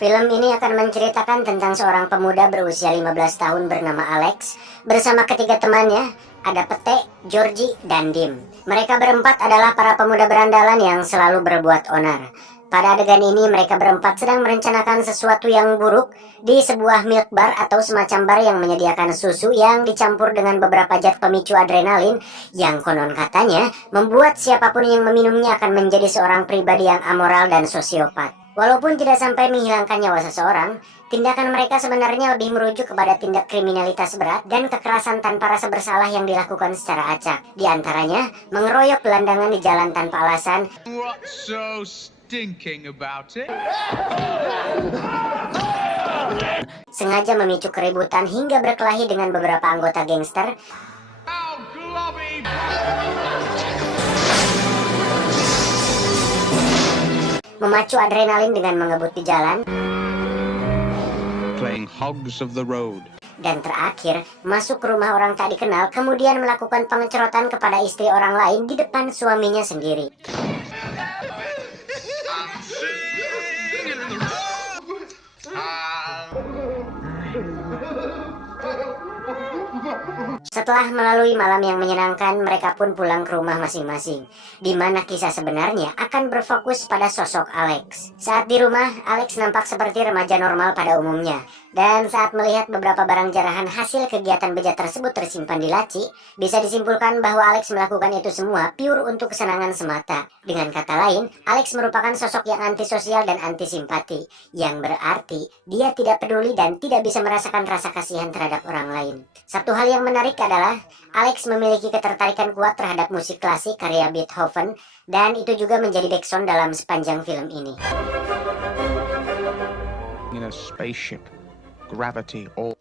Film ini akan menceritakan tentang seorang pemuda berusia 15 tahun bernama Alex bersama ketiga temannya, ada Pete, Georgie, dan Dim. Mereka berempat adalah para pemuda berandalan yang selalu berbuat onar. Pada adegan ini mereka berempat sedang merencanakan sesuatu yang buruk di sebuah milk bar atau semacam bar yang menyediakan susu yang dicampur dengan beberapa zat pemicu adrenalin yang konon katanya membuat siapapun yang meminumnya akan menjadi seorang pribadi yang amoral dan sosiopat. Walaupun tidak sampai menghilangkan nyawa seseorang, tindakan mereka sebenarnya lebih merujuk kepada tindak kriminalitas berat dan kekerasan tanpa rasa bersalah yang dilakukan secara acak. Di antaranya, mengeroyok gelandangan di jalan tanpa alasan, What's so stinking about it? sengaja memicu keributan hingga berkelahi dengan beberapa anggota gangster, Oh, globby! memacu adrenalin dengan mengebut di jalan, Playing hogs of the road. dan terakhir masuk ke rumah orang tak dikenal kemudian melakukan pengecoran kepada istri orang lain di depan suaminya sendiri. Setelah melalui malam yang menyenangkan, mereka pun pulang ke rumah masing-masing, di mana kisah sebenarnya akan berfokus pada sosok Alex. Saat di rumah, Alex nampak seperti remaja normal pada umumnya, dan saat melihat beberapa barang jarahan hasil kegiatan bejat tersebut tersimpan di laci, bisa disimpulkan bahwa Alex melakukan itu semua pure untuk kesenangan semata. Dengan kata lain, Alex merupakan sosok yang antisosial dan antisimpati, yang berarti dia tidak peduli dan tidak bisa merasakan rasa kasihan terhadap orang lain. Satu hal yang menarik adalah Alex memiliki ketertarikan kuat terhadap musik klasik karya Beethoven, dan itu juga menjadi background dalam sepanjang film ini. In a spaceship, gravity all.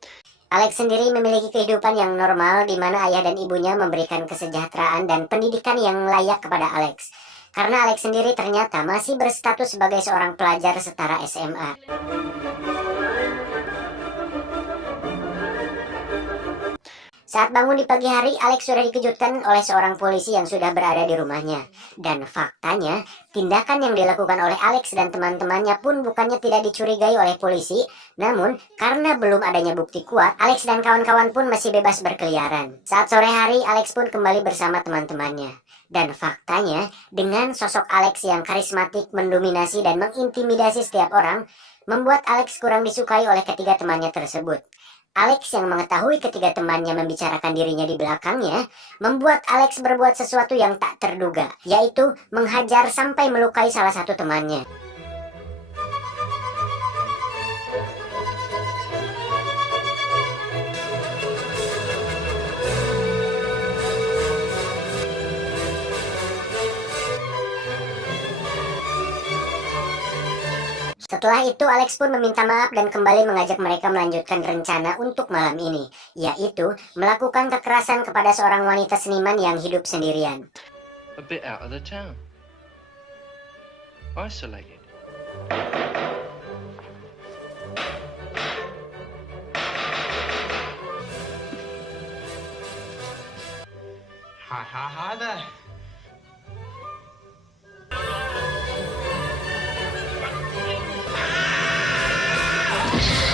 Alex sendiri memiliki kehidupan yang normal di mana ayah dan ibunya memberikan kesejahteraan dan pendidikan yang layak kepada Alex. Karena Alex sendiri ternyata masih berstatus sebagai seorang pelajar setara SMA. Saat bangun di pagi hari, Alex sudah dikejutkan oleh seorang polisi yang sudah berada di rumahnya. Dan faktanya, tindakan yang dilakukan oleh Alex dan teman-temannya pun bukannya tidak dicurigai oleh polisi, namun karena belum adanya bukti kuat, Alex dan kawan-kawan pun masih bebas berkeliaran. Saat sore hari, Alex pun kembali bersama teman-temannya. Dan faktanya, dengan sosok Alex yang karismatik, mendominasi dan mengintimidasi setiap orang, membuat Alex kurang disukai oleh ketiga temannya tersebut. Alex yang mengetahui ketiga temannya membicarakan dirinya di belakangnya, membuat Alex berbuat sesuatu yang tak terduga, yaitu menghajar sampai melukai salah satu temannya. Setelah itu, Alex pun meminta maaf dan kembali mengajak mereka melanjutkan rencana untuk malam ini, yaitu melakukan kekerasan kepada seorang wanita seniman yang hidup sendirian. A bit out of the town. Isolated. Hi there.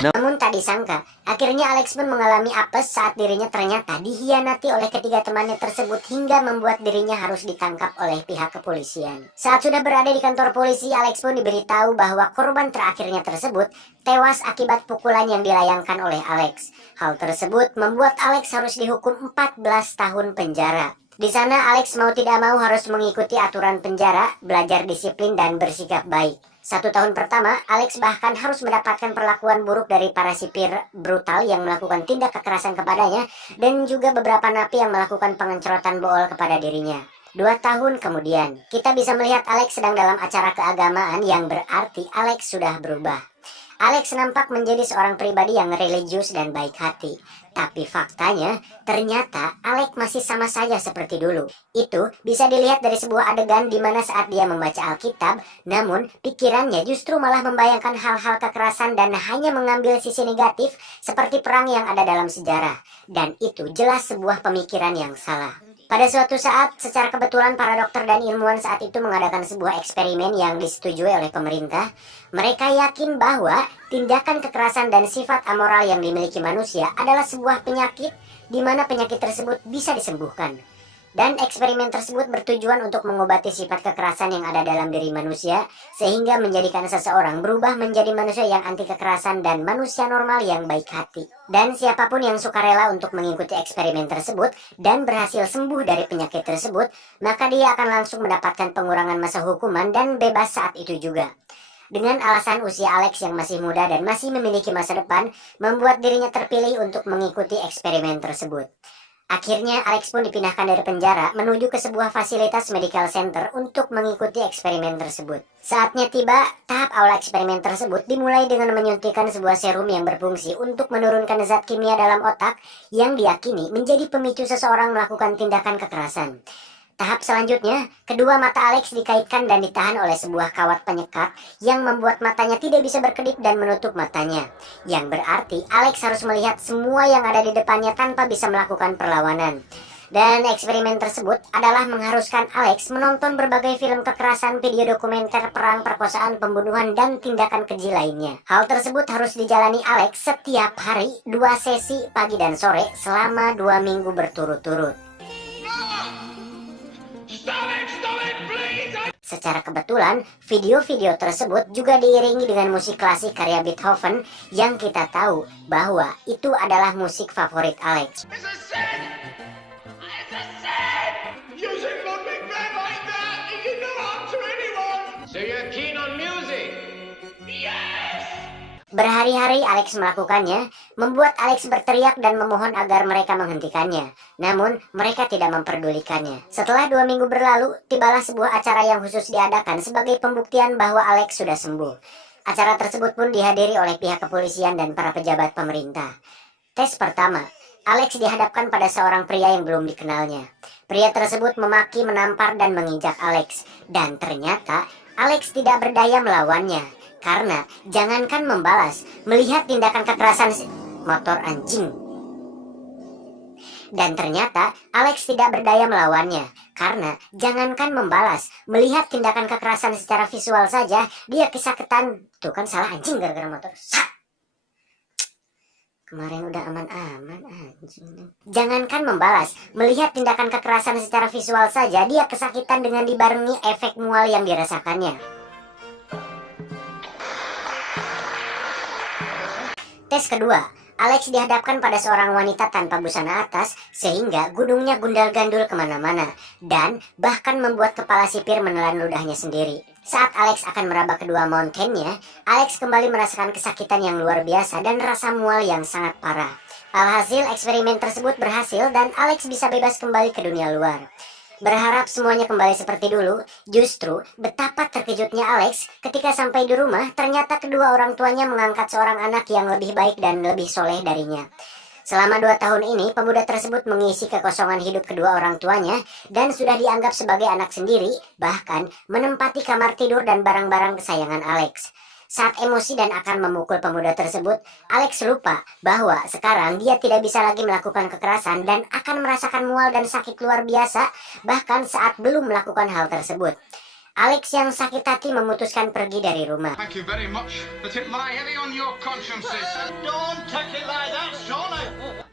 Namun tak disangka, akhirnya Alex pun mengalami apes saat dirinya ternyata dihianati oleh ketiga temannya tersebut hingga membuat dirinya harus ditangkap oleh pihak kepolisian. Saat sudah berada di kantor polisi, Alex pun diberitahu bahwa korban terakhirnya tersebut tewas akibat pukulan yang dilayangkan oleh Alex. Hal tersebut membuat Alex harus dihukum 14 tahun penjara. Di sana Alex mau tidak mau harus mengikuti aturan penjara, belajar disiplin dan bersikap baik. 1 tahun pertama, Alex bahkan harus mendapatkan perlakuan buruk dari para sipir brutal yang melakukan tindak kekerasan kepadanya dan juga beberapa napi yang melakukan pengencerotan bool kepada dirinya. 2 tahun kemudian, kita bisa melihat Alex sedang dalam acara keagamaan yang berarti Alex sudah berubah. Alex nampak menjadi seorang pribadi yang religius dan baik hati. Tapi faktanya, ternyata Alex masih sama saja seperti dulu. Itu bisa dilihat dari sebuah adegan di mana saat dia membaca Alkitab, namun pikirannya justru malah membayangkan hal-hal kekerasan dan hanya mengambil sisi negatif seperti perang yang ada dalam sejarah. Dan itu jelas sebuah pemikiran yang salah. Pada suatu saat, secara kebetulan para dokter dan ilmuwan saat itu mengadakan sebuah eksperimen yang disetujui oleh pemerintah. Mereka yakin bahwa tindakan kekerasan dan sifat amoral yang dimiliki manusia adalah sebuah penyakit di mana penyakit tersebut bisa disembuhkan. Dan eksperimen tersebut bertujuan untuk mengobati sifat kekerasan yang ada dalam diri manusia, sehingga menjadikan seseorang berubah menjadi manusia yang anti kekerasan dan manusia normal yang baik hati. Dan siapapun yang sukarela untuk mengikuti eksperimen tersebut dan berhasil sembuh dari penyakit tersebut, maka dia akan langsung mendapatkan pengurangan masa hukuman dan bebas saat itu juga. Dengan alasan usia Alex yang masih muda dan masih memiliki masa depan, membuat dirinya terpilih untuk mengikuti eksperimen tersebut. Akhirnya Alex pun dipindahkan dari penjara menuju ke sebuah fasilitas medical center untuk mengikuti eksperimen tersebut. Saatnya tiba, tahap awal eksperimen tersebut dimulai dengan menyuntikkan sebuah serum yang berfungsi untuk menurunkan zat kimia dalam otak yang diyakini menjadi pemicu seseorang melakukan tindakan kekerasan. Tahap selanjutnya, kedua mata Alex dikaitkan dan ditahan oleh sebuah kawat penyekat yang membuat matanya tidak bisa berkedip dan menutup matanya. Yang berarti Alex harus melihat semua yang ada di depannya tanpa bisa melakukan perlawanan. Dan eksperimen tersebut adalah mengharuskan Alex menonton berbagai film kekerasan, video dokumenter, perang, perkosaan, pembunuhan, dan tindakan keji lainnya. Hal tersebut harus dijalani Alex setiap hari, 2 sesi pagi dan sore selama 2 minggu berturut-turut. Secara kebetulan, video-video tersebut juga diiringi dengan musik klasik karya Beethoven yang kita tahu bahwa itu adalah musik favorit Alex. It's a sin! It's a sin! Using Ludwig van like that, you can no harm to anyone! So you're keen on music? Yes! Berhari-hari Alex melakukannya, membuat Alex berteriak dan memohon agar mereka menghentikannya. Namun, mereka tidak memperdulikannya. Setelah 2 minggu berlalu, tibalah sebuah acara yang khusus diadakan sebagai pembuktian bahwa Alex sudah sembuh. Acara tersebut pun dihadiri oleh pihak kepolisian dan para pejabat pemerintah. Tes pertama, Alex dihadapkan pada seorang pria yang belum dikenalnya. Pria tersebut memaki, menampar, dan menginjak Alex. Dan ternyata, Alex tidak berdaya melawannya. Karena jangankan membalas, melihat tindakan kekerasan motor anjing. Dan ternyata Alex tidak berdaya melawannya. Karena jangankan membalas, melihat tindakan kekerasan secara visual saja, dia kesakitan. Tuh kan salah anjing gara-gara motor. Kemarin udah aman-aman anjing. Jangankan membalas, melihat tindakan kekerasan secara visual saja, dia kesakitan dengan dibarengi efek mual yang dirasakannya. Tes kedua, Alex dihadapkan pada seorang wanita tanpa busana atas sehingga gunungnya gundal-gandul kemana-mana dan bahkan membuat kepala sipir menelan ludahnya sendiri. Saat Alex akan meraba kedua mountainnya, Alex kembali merasakan kesakitan yang luar biasa dan rasa mual yang sangat parah. Alhasil eksperimen tersebut berhasil dan Alex bisa bebas kembali ke dunia luar. Berharap semuanya kembali seperti dulu, justru betapa terkejutnya Alex ketika sampai di rumah ternyata kedua orang tuanya mengangkat seorang anak yang lebih baik dan lebih soleh darinya. Selama 2 tahun ini, pemuda tersebut mengisi kekosongan hidup kedua orang tuanya dan sudah dianggap sebagai anak sendiri, bahkan menempati kamar tidur dan barang-barang kesayangan Alex. Saat emosi dan akan memukul pemuda tersebut, Alex lupa bahwa sekarang dia tidak bisa lagi melakukan kekerasan dan akan merasakan mual dan sakit luar biasa bahkan saat belum melakukan hal tersebut. Alex yang sakit hati memutuskan pergi dari rumah. Thank you very much, but it lie heavy on your consciences. Don't take it like that, Shawnee!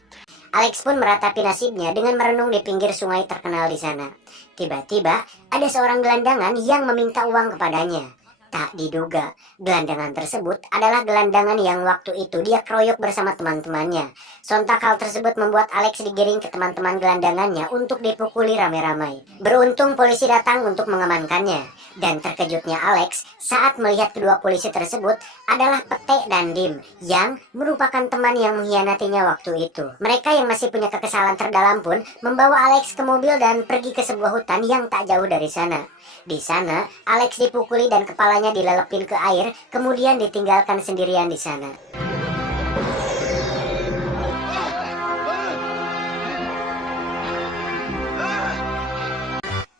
Alex pun meratapi nasibnya dengan merenung di pinggir sungai terkenal di sana. Tiba-tiba, ada seorang gelandangan yang meminta uang kepadanya. Tak diduga, gelandangan tersebut adalah gelandangan yang waktu itu dia keroyok bersama teman-temannya. Sontak hal tersebut membuat Alex digiring ke teman-teman gelandangannya untuk dipukuli ramai-ramai. Beruntung polisi datang untuk mengamankannya. Dan terkejutnya Alex saat melihat kedua polisi tersebut adalah Pete dan Dim yang merupakan teman yang mengkhianatinya waktu itu. Mereka yang masih punya kekesalan terdalam pun membawa Alex ke mobil dan pergi ke sebuah hutan yang tak jauh dari sana. Di sana, Alex dipukuli dan kepalanya dilelepin ke air, kemudian ditinggalkan sendirian di sana.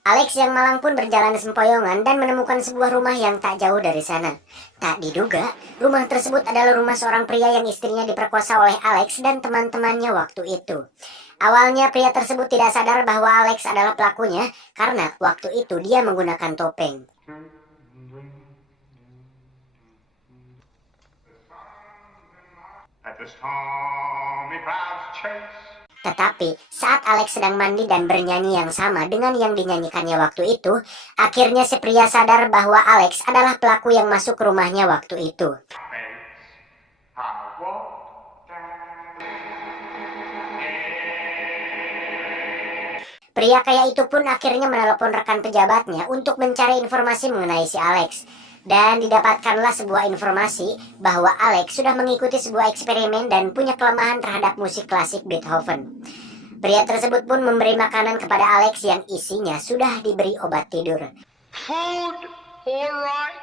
Alex yang malang pun berjalan sempoyongan dan menemukan sebuah rumah yang tak jauh dari sana. Tak diduga, rumah tersebut adalah rumah seorang pria yang istrinya diperkosa oleh Alex dan teman-temannya waktu itu. Awalnya pria tersebut tidak sadar bahwa Alex adalah pelakunya karena waktu itu dia menggunakan topeng. At the stormy clouds chase. Tetapi saat Alex sedang mandi dan bernyanyi yang sama dengan yang dinyanyikannya waktu itu, akhirnya si pria sadar bahwa Alex adalah pelaku yang masuk ke rumahnya waktu itu. I walked down. Pria kaya itu pun akhirnya menelepon rekan pejabatnya untuk mencari informasi mengenai si Alex. Dan didapatkanlah sebuah informasi bahwa Alex sudah mengikuti sebuah eksperimen dan punya kelemahan terhadap musik klasik Beethoven. Pria tersebut pun memberi makanan kepada Alex yang isinya sudah diberi obat tidur. Food, all right.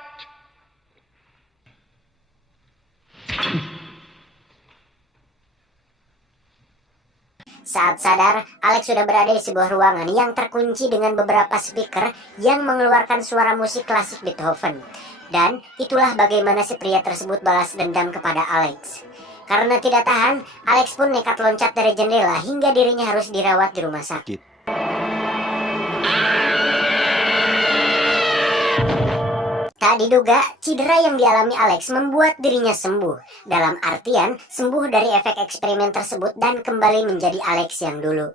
Saat sadar, Alex sudah berada di sebuah ruangan yang terkunci dengan beberapa speaker yang mengeluarkan suara musik klasik Beethoven. Dan itulah bagaimana si pria tersebut balas dendam kepada Alex. Karena tidak tahan, Alex pun nekat loncat dari jendela hingga dirinya harus dirawat di rumah sakit. Tak diduga, cedera yang dialami Alex membuat dirinya sembuh. Dalam artian, sembuh dari efek eksperimen tersebut dan kembali menjadi Alex yang dulu.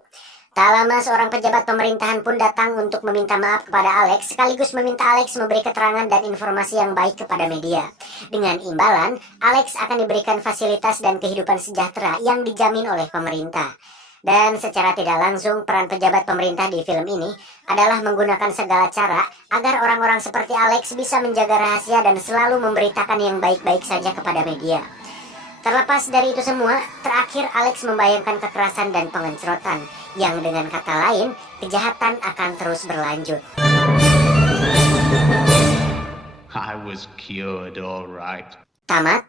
Tak lama seorang pejabat pemerintahan pun datang untuk meminta maaf kepada Alex, sekaligus meminta Alex memberi keterangan dan informasi yang baik kepada media. Dengan imbalan, Alex akan diberikan fasilitas dan kehidupan sejahtera yang dijamin oleh pemerintah. Dan secara tidak langsung, peran pejabat pemerintah di film ini adalah menggunakan segala cara agar orang-orang seperti Alex bisa menjaga rahasia dan selalu memberitakan yang baik-baik saja kepada media. Terlepas dari itu semua, terakhir Alex membayangkan kekerasan dan pengencerotan, yang dengan kata lain, kejahatan akan terus berlanjut. I was cured, all right. Tamat.